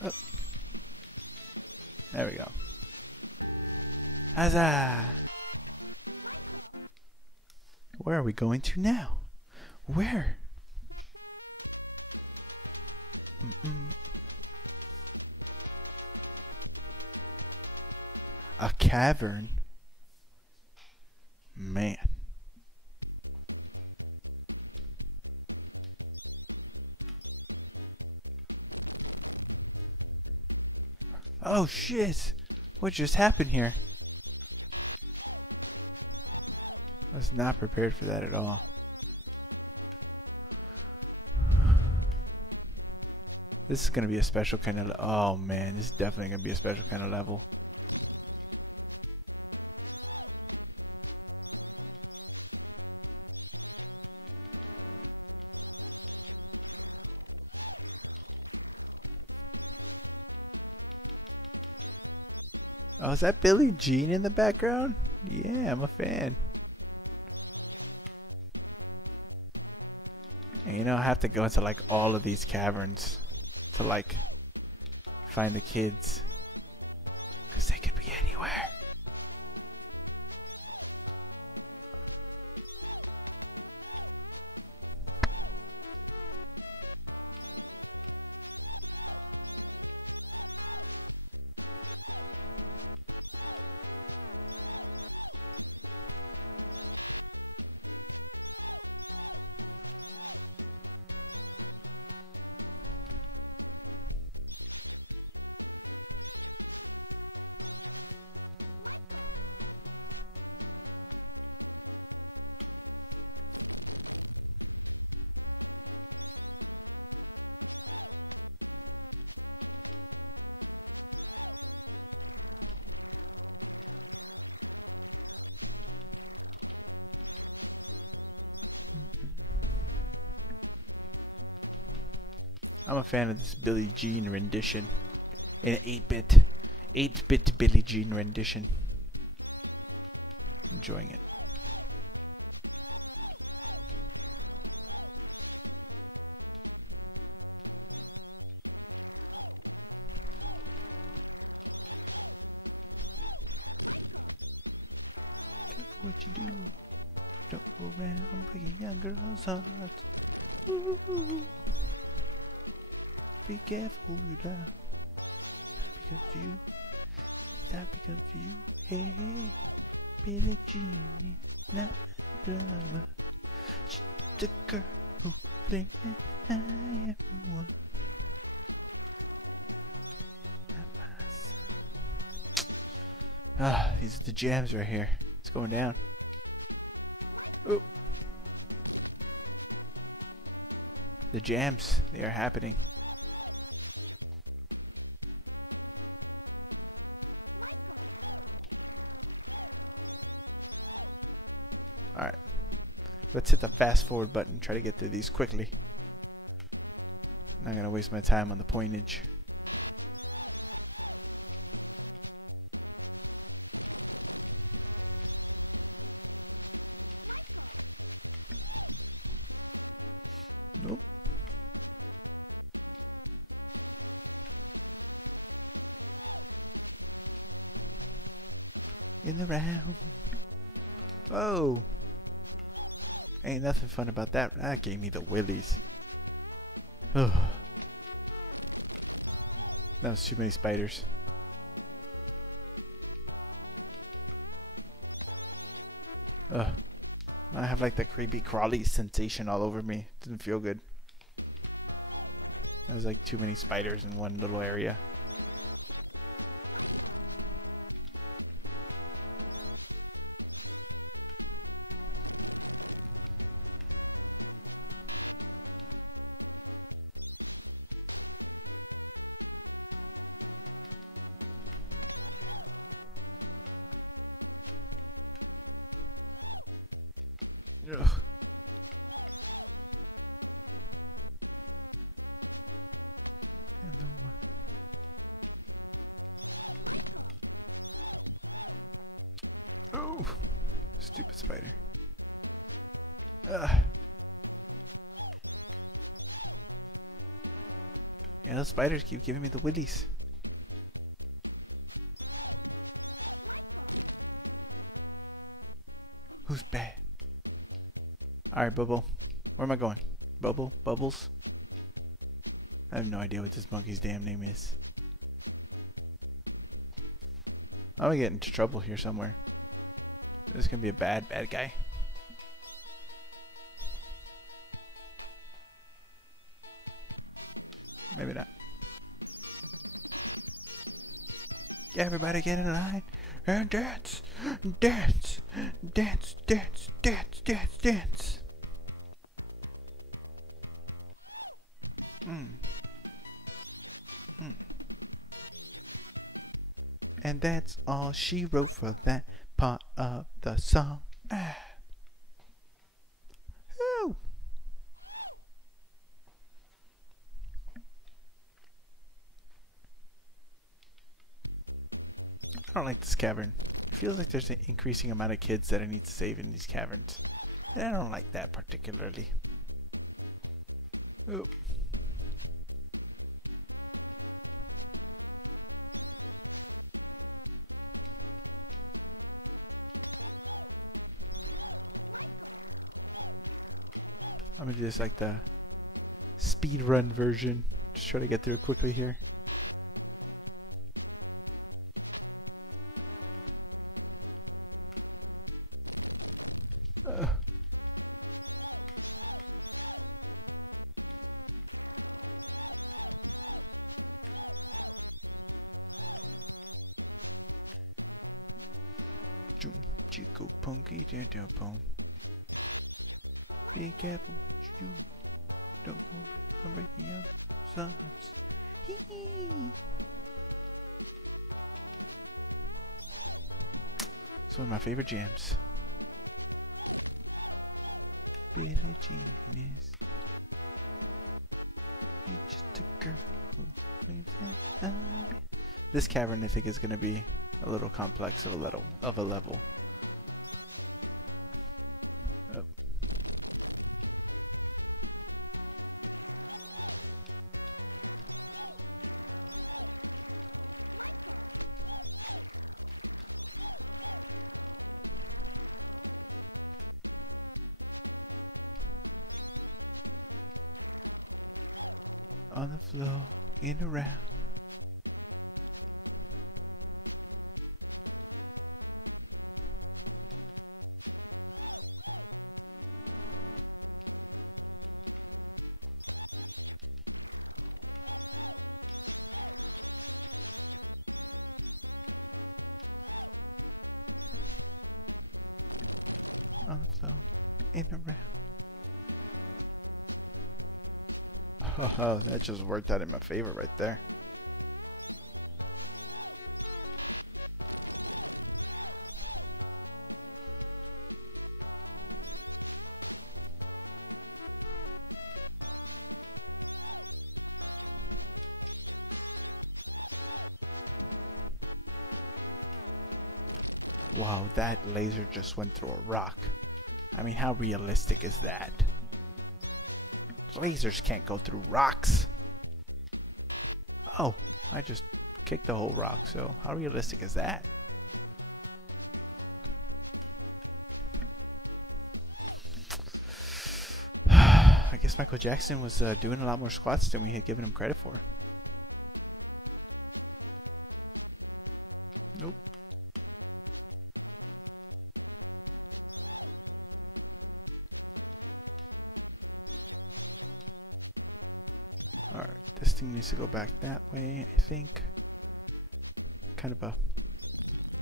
Oh. There we go. Huzzah! Where are we going to now? Where? A cavern? Man. Oh shit! What just happened here? was not prepared for that at all. This is going to be a special kind of... Oh man, this is definitely going to be a special kind of level. Oh, is that Billie Jean in the background? Yeah, I'm a fan. And you know, I have to go into like all of these caverns to like find the kids, 'cause they could be anywhere. I'm a fan of this Billie Jean rendition. An 8-bit Billie Jean rendition. Enjoying it. Careful what you do. Don't go around breaking young girls' hearts. Ooh. Be careful who you love. Not because of you. Not because of you. Hey, hey. Billie Jean is not a lover. She's the girl who thinks that I am the one. Ah, these are the jams right here. It's going down. Oop. The jams, they are happening. Alright, let's hit the fast forward button, try to get through these quickly. I'm not going to waste my time on the pointage. Nope. In the round. Oh. Ain't nothing fun about that. That gave me the willies. Ugh. That was too many spiders. Ugh. I have like the creepy crawly sensation all over me. Doesn't feel good. That was like too many spiders in one little area. Ugh. Oh, stupid spider. Yeah, those spiders keep giving me the willies. Who's bad? Alright, Bubble. Where am I going? Bubble? Bubbles? I have no idea what this monkey's damn name is. I'm gonna get into trouble here somewhere. This is gonna be a bad guy. Maybe not. Everybody get in line and dance. Dance, dance, dance, dance, dance, dance. And that's all she wrote for that part of the song. Woo. I don't like this cavern. It feels like there's an increasing amount of kids that I need to save in these caverns. And I don't like that particularly. Oh. I'm gonna do this like the speed run version. Just try to get through it quickly here. Chico punky down pong. Be careful, you don't go breaking your sides. It's one of my favorite jams. Billie Jean is you just a girl who claims that this cavern I think is gonna be a little complex of a level. Oh. On the floor, in a round. On the floor, in a round. Oh, that just worked out in my favor right there. Wow, that laser just went through a rock. I mean, how realistic is that? Lasers can't go through rocks. Oh, I just kicked the whole rock, so how realistic is that? I guess Michael Jackson was doing a lot more squats than we had given him credit for. Nope. Alright, this thing needs to go back that way, I think. Kind of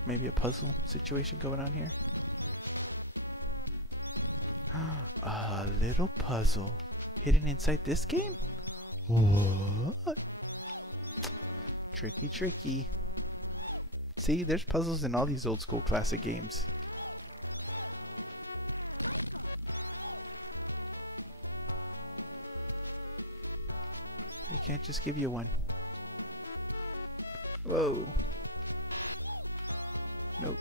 maybe a puzzle situation going on here. A little puzzle hidden inside this game? What? Tricky, tricky. See, there's puzzles in all these old school classic games. They can't just give you one. Whoa. Nope.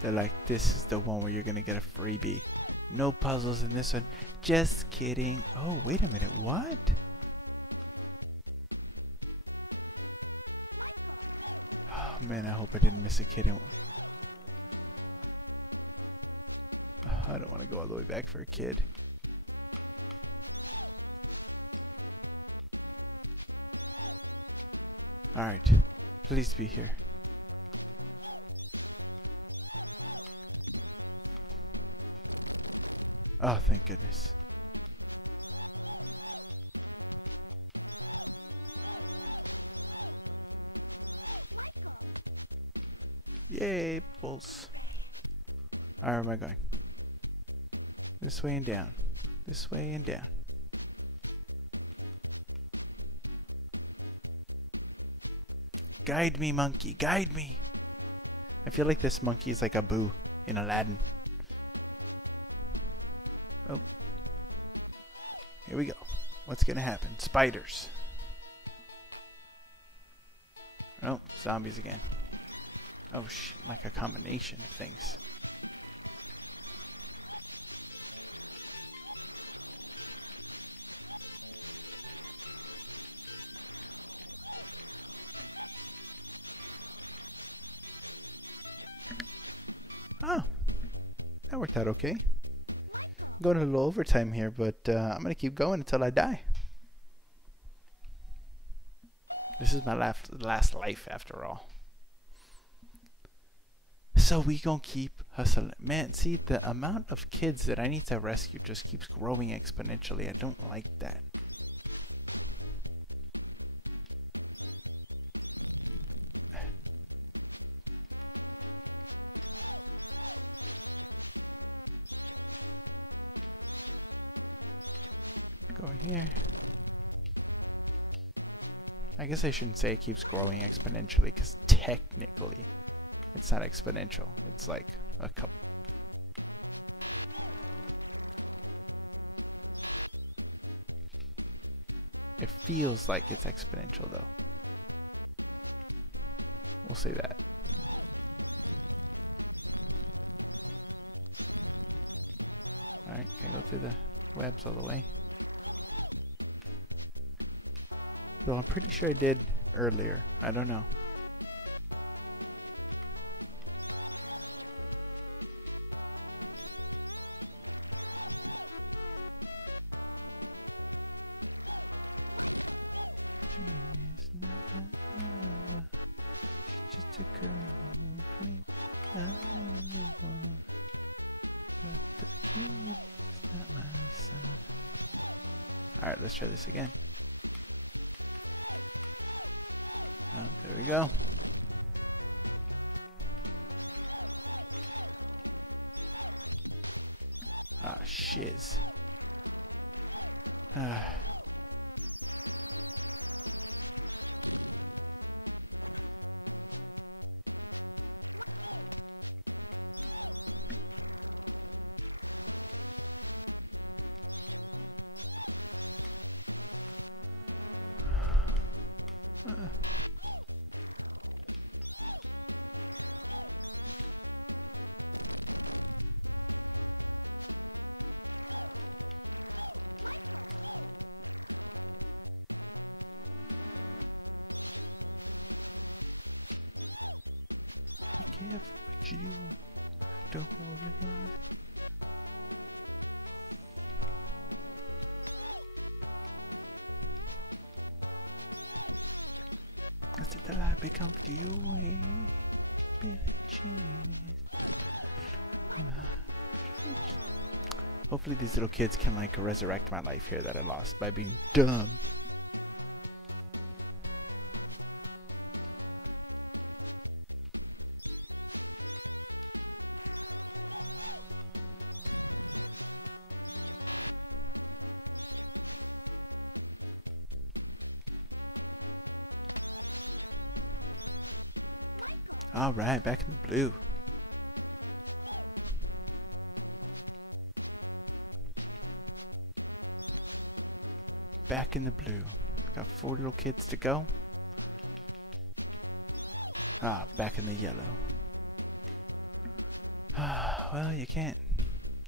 They're like, this is the one where you're gonna get a freebie. No puzzles in this one. Just kidding. Oh, wait a minute. What? Oh man, I hope I didn't miss a kid. I don't want to go all the way back for a kid. Alright, please be here. Oh, thank goodness. Yay, bulls. Alright, where am I going? This way and down. This way and down. Guide me, monkey, guide me. I feel like this monkey is like Abu in Aladdin. Oh. Here we go. What's gonna happen? Spiders. Oh, zombies again. Oh shit, like a combination of things. Oh, that worked out okay. I'm going a little overtime here, but I'm going to keep going until I die. This is my last life after all. So we gonna keep hustling. Man, see, the amount of kids that I need to rescue just keeps growing exponentially. I don't like that. Go here. I guess I shouldn't say it keeps growing exponentially, because technically it's not exponential. It's like a couple. It feels like it's exponential though. We'll say that. Alright, can I go through the webs all the way? Though I'm pretty sure I did earlier. I don't know. Jane is not Noah. She's just a girl who claims I am the one. But the kid is not my son. Alright, let's try this again. Oh, there we go. Ah, shiz. Ah. Be careful what you do. Don't go around. As the light becomes to you, Billie Jean. Hopefully these little kids can like resurrect my life here that I lost by being dumb. Alright, back in the blue. Back in the blue. Got 4 little kids to go. Ah, back in the yellow. Ah, well, you can't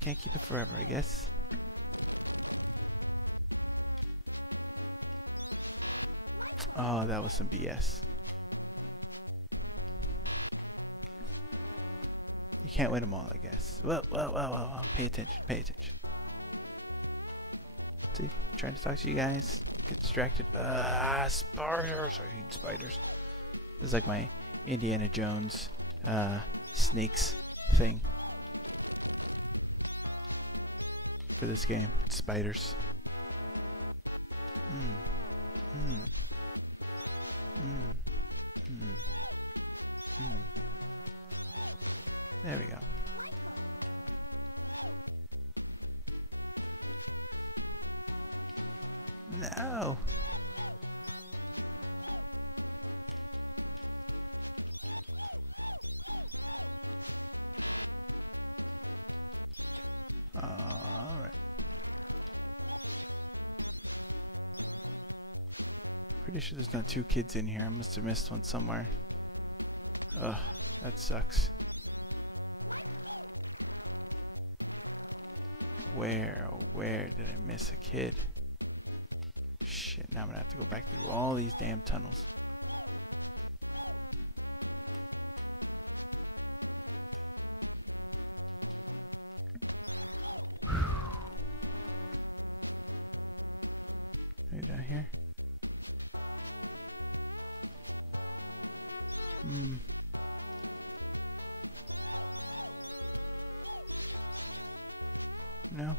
keep it forever, I guess. Oh, that was some BS. You can't win them all, I guess. Well, pay attention, pay attention. See, trying to talk to you guys, get distracted. Spiders! I hate spiders. This is like my Indiana Jones snakes thing for this game. Spiders. There we go. No. All right. Pretty sure there's not 2 kids in here. I must have missed one somewhere. Ugh, that sucks. Where did I miss a kid? Shit, now I'm gonna have to go back through all these damn tunnels. Maybe down here? No?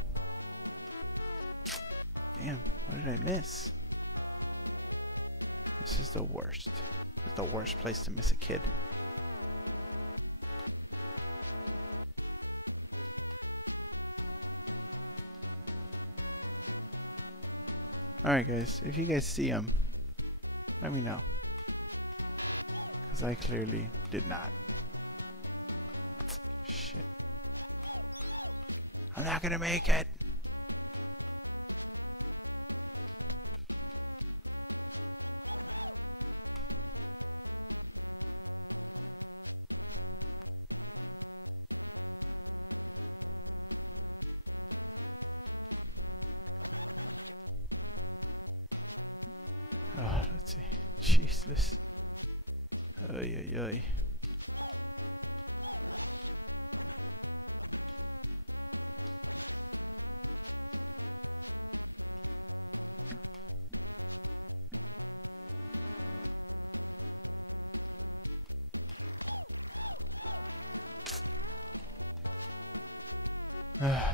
Damn, what did I miss? This is the worst. This is the worst place to miss a kid. Alright guys, if you guys see them, let me know. Because I clearly did not. Shit. I'm not gonna make it! Oh, let's see. Jesus. Oy, oy, oy.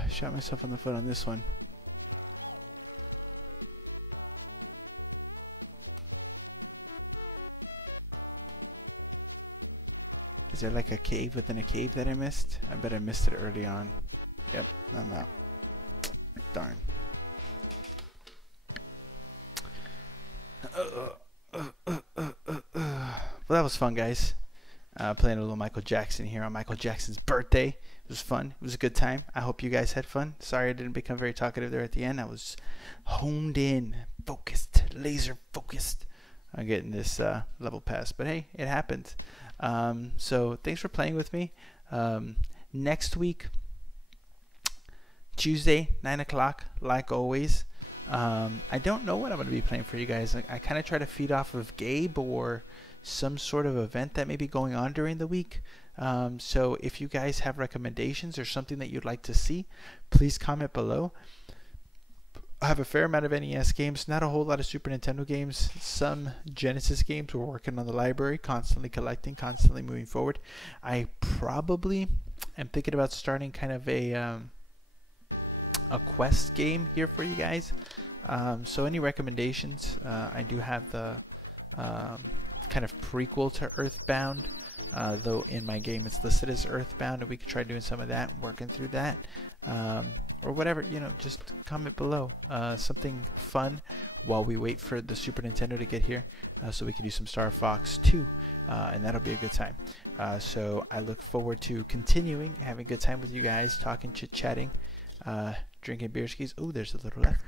Shot myself in the foot on this one. Is there like a cave within a cave that I missed? I bet I missed it early on. Yep, I'm out. Darn. Well, that was fun, guys. Playing a little Michael Jackson here on Michael Jackson's birthday. It was fun. It was a good time. I hope you guys had fun. Sorry I didn't become very talkative there at the end. I was honed in, focused, laser focused on getting this level pass. But hey, it happened. So thanks for playing with me. Next week, Tuesday, 9 o'clock, like always. I don't know what I'm going to be playing for you guys. I kind of try to feed off of Gabe or some sort of event that may be going on during the week. So if you guys have recommendations or something that you'd like to see, please comment below. I have a fair amount of NES games, not a whole lot of Super Nintendo games, some Genesis games. We're working on the library, constantly collecting, constantly moving forward. I probably am thinking about starting kind of a quest game here for you guys. So any recommendations? I do have the kind of prequel to Earthbound, though in my game it's listed as Earthbound, and we could try doing some of that, working through that. Or whatever, you know, just comment below something fun while we wait for the Super Nintendo to get here, so we can do some Star Fox 2, and that'll be a good time. So I look forward to continuing having a good time with you guys, talking, chit-chatting, drinking beer skis. Oh, there's a little left.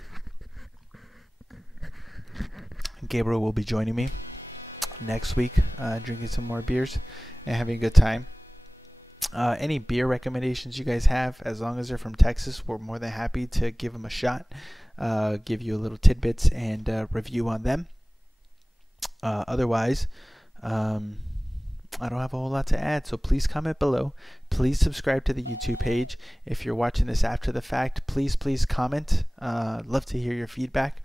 Gabriel will be joining me next week, drinking some more beers and having a good time. Any beer recommendations you guys have, as long as they're from Texas, we're more than happy to give them a shot, give you a little tidbits and review on them. Otherwise, I don't have a whole lot to add, so please comment below. Please subscribe to the YouTube page. If you're watching this after the fact, please comment. Love to hear your feedback.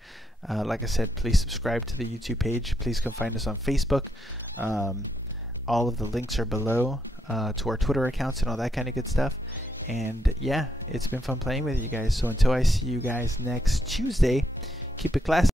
Like I said, please subscribe to the YouTube page. Please come find us on Facebook. All of the links are below. To our Twitter accounts and all that kind of good stuff. And yeah, it's been fun playing with you guys. So until I see you guys next Tuesday, keep it classy.